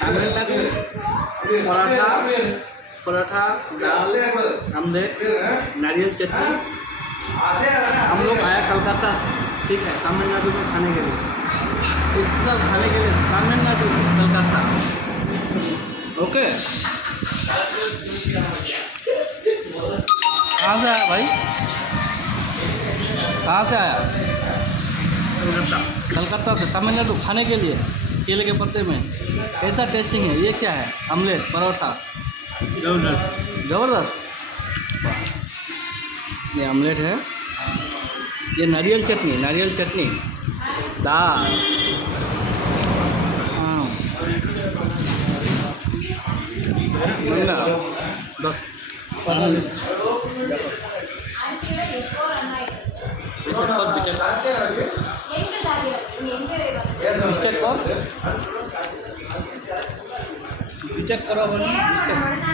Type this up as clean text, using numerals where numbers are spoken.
तमिलनाडु पराठा पराठा दाल omelette नारियल चटनी। हम लोग आया कलकत्ता से, ठीक है, तमिलनाडु में खाने के लिए, स्पेशल खाने के लिए तमिलनाडु कलकत्ता। ओके, कहाँ से आया भाई, कहाँ से आया? कलकत्ता से तमिलनाडु खाने के लिए केले के पत्ते में। कैसा टेस्टिंग है? ये क्या है? आमलेट परोठा ज़बरदस्त। ये आमलेट है, ये नारियल चटनी दाल। हाँ मिस्टेक करो, मिस्टेक